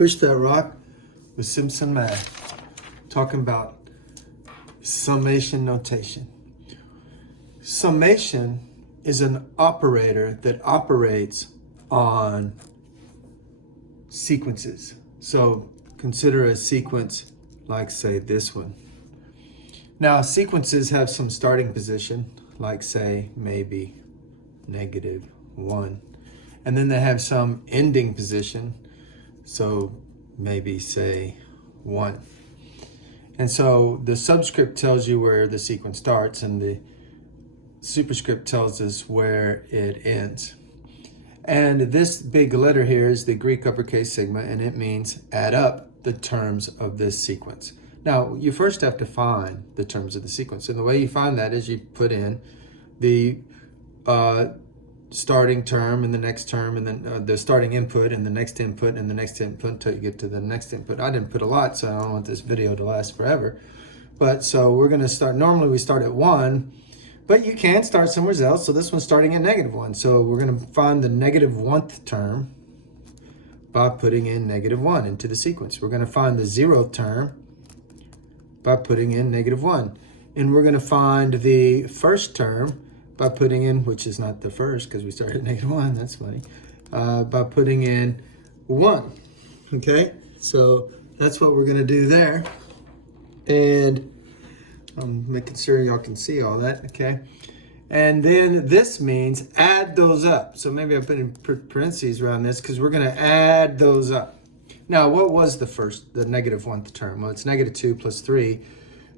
Push That Rock with Simpson Math, talking about summation notation. Summation is an operator that operates on sequences. So consider a sequence like, say, this one. Now, sequences have some starting position, like, say, maybe -1. And then they have some ending position, so maybe, say, 1. And so the subscript tells you where the sequence starts, and the superscript tells us where it ends. And this big letter here is the Greek uppercase sigma, and it means add up the terms of this sequence. Now, you first have to find the terms of the sequence. And the way you find that is you put in the starting term and the next term, and then the starting input and the next input and the next input until you get to the next input. I didn't put a lot, so I don't want this video to last forever. But so we're going to start, normally we start at 1, but you can start somewhere else. So this one's starting at -1. So we're going to find the -1th term by putting in -1 into the sequence. We're going to find the 0th term by putting in -1. And we're going to find the first term by putting in, which is not the first because we started at -1, that's funny, by putting in 1, okay? So that's what we're gonna do there. And I'm making sure y'all can see all that, okay? And then this means add those up. So maybe I put in parentheses around this because we're gonna add those up. Now, what was the -1th term? Well, it's -2 plus 3.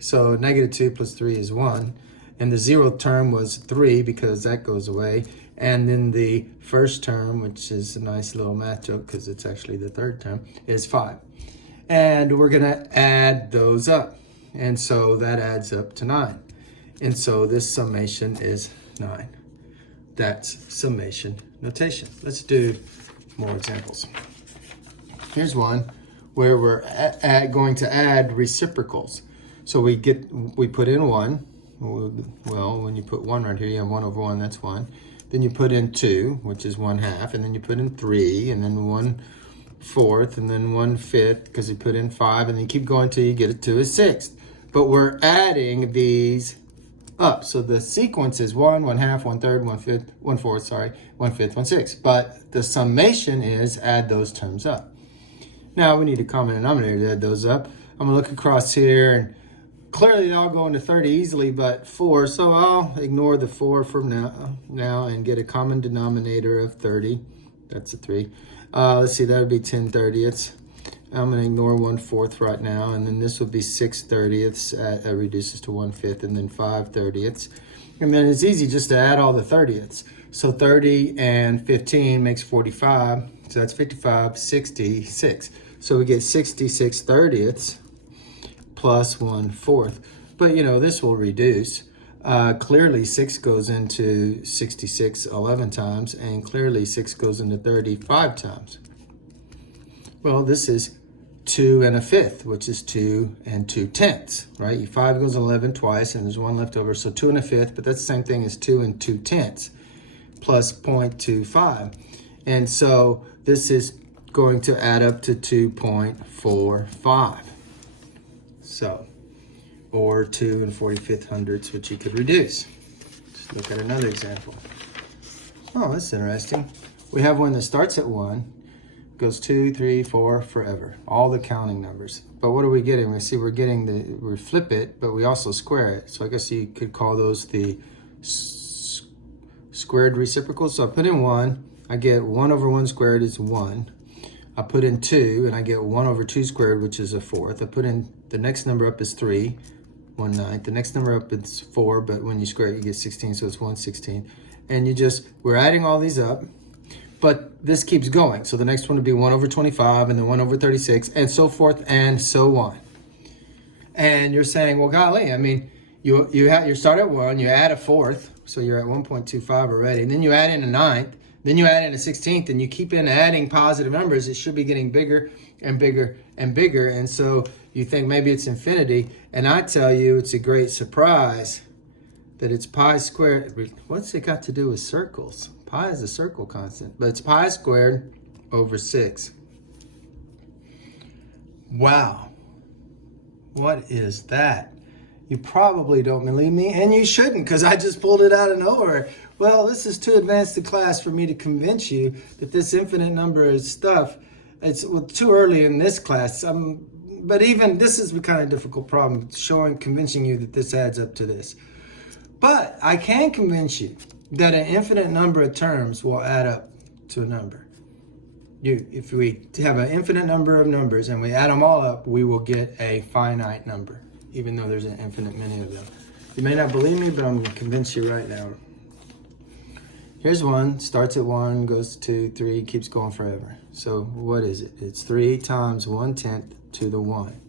So -2 plus 3 is 1. And the 0th term was 3 because that goes away. And then the first term, which is a nice little math joke because it's actually the 3rd term, is 5. And we're going to add those up. And so that adds up to 9. And so this summation is 9. That's summation notation. Let's do more examples. Here's one where we're going to add reciprocals. So we put in 1. Well, when you put 1 right here, you have 1 over 1, that's 1. Then you put in 2, which is 1/2, and then you put in 3, and then 1/4, and then 1/5, because you put in 5, and then you keep going till you get it to a 6th. But we're adding these up. So the sequence is 1, 1/2, 1/3, 1/5, 1/4, 1/5, 1/6. But the summation is add those terms up. Now we need a common denominator to add those up. I'm gonna look across here, and clearly they all go into 30 easily, but 4, so I'll ignore the 4 from now and get a common denominator of 30. That's a 3. Let's see, that would be 10/30ths. I'm going to ignore 1/4 right now, and then this would be 6/30ths. That reduces to 1/5, and then 5/30ths. And then it's easy just to add all the 30ths. So 30 and 15 makes 45, so that's 55, 66. So we get 66/30ths. Plus 1/4. But you know, this will reduce. Clearly 6 goes into 66 11 times, and clearly 6 goes into 35 times. Well, this is 2 1/5, which is 2 2/10, right? 5 goes 11 twice, and there's 1 left over, so 2 1/5, but that's the same thing as 2 2/10 plus 0.25. And so this is going to add up to 2.45. So, or 2 45 hundredths, which you could reduce. Let's look at another example. Oh, that's interesting. We have one that starts at 1, goes 2, 3, 4, forever. All the counting numbers. But what are we getting? We see we flip it, but we also square it. So I guess you could call those the squared reciprocals. So I put in 1, I get 1 over 1 squared is 1. I put in 2, and I get 1 over 2 squared, which is a 4th. I put in the next number up is 3, 1/9. The next number up is 4, but when you square it, you get 16, so it's 1/16. And we're adding all these up, but this keeps going. So the next one would be 1 over 25, and then 1 over 36, and so forth, and so on. And you're saying, well, golly, I mean, you start at 1, you add a 4th, so you're at 1.25 already, and then you add in a 9th, then you add in a 16th, and you keep in adding positive numbers. It should be getting bigger and bigger and bigger. And so you think maybe it's infinity. And I tell you, it's a great surprise that it's pi squared. What's it got to do with circles? Pi is a circle constant, but it's pi squared over 6. Wow. What is that? You probably don't believe me, and you shouldn't, because I just pulled it out of nowhere. Well, this is too advanced a class for me to convince you that this infinite number of stuff, it's too early in this class. But even this is a kind of difficult problem, convincing you that this adds up to this. But I can convince you that an infinite number of terms will add up to a number. If we have an infinite number of numbers and we add them all up, we will get a finite number, even though there's an infinite many of them. You may not believe me, but I'm going to convince you right now. Here's 1, starts at 1, goes to 2, 3, keeps going forever. So what is it? It's 3 times 1/10 to the 1,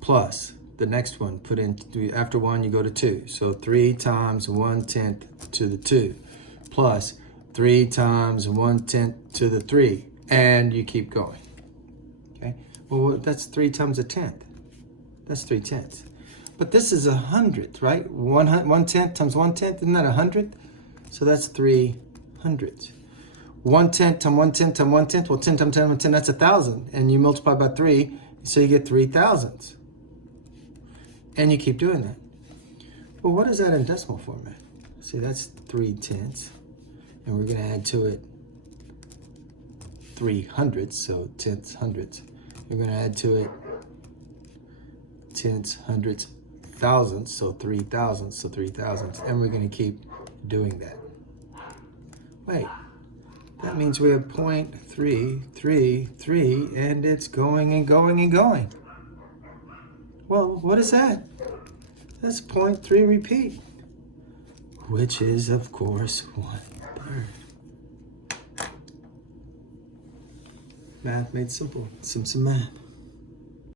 plus the next one, put in, after 1 you go to 2. So 3 times 1/10 to the 2, plus 3 times 1/10 to the 3. And you keep going, okay? Well, that's 3 times a 10th. That's 3/10. But this is 100th, right? 1/10 times 1/10, isn't that 100th? So that's 300. 1/10 times 1/10 times 1/10, well, 10 times 10 times 10, that's 1,000. And you multiply by 3, so you get 3,000. And you keep doing that. Well, what is that in decimal format? See, that's 3/10. And we're going to add to it 300ths, so 10ths, hundredths. We're going to add to it 10ths, hundredths, thousandths, so 3,000ths, so 3,000ths. And we're going to keep doing that. Wait, that means we have 0.333, and it's going and going and going. Well, what is that? That's 0.3 repeat, which is, of course, 1/3. Math made simple. Simpson math.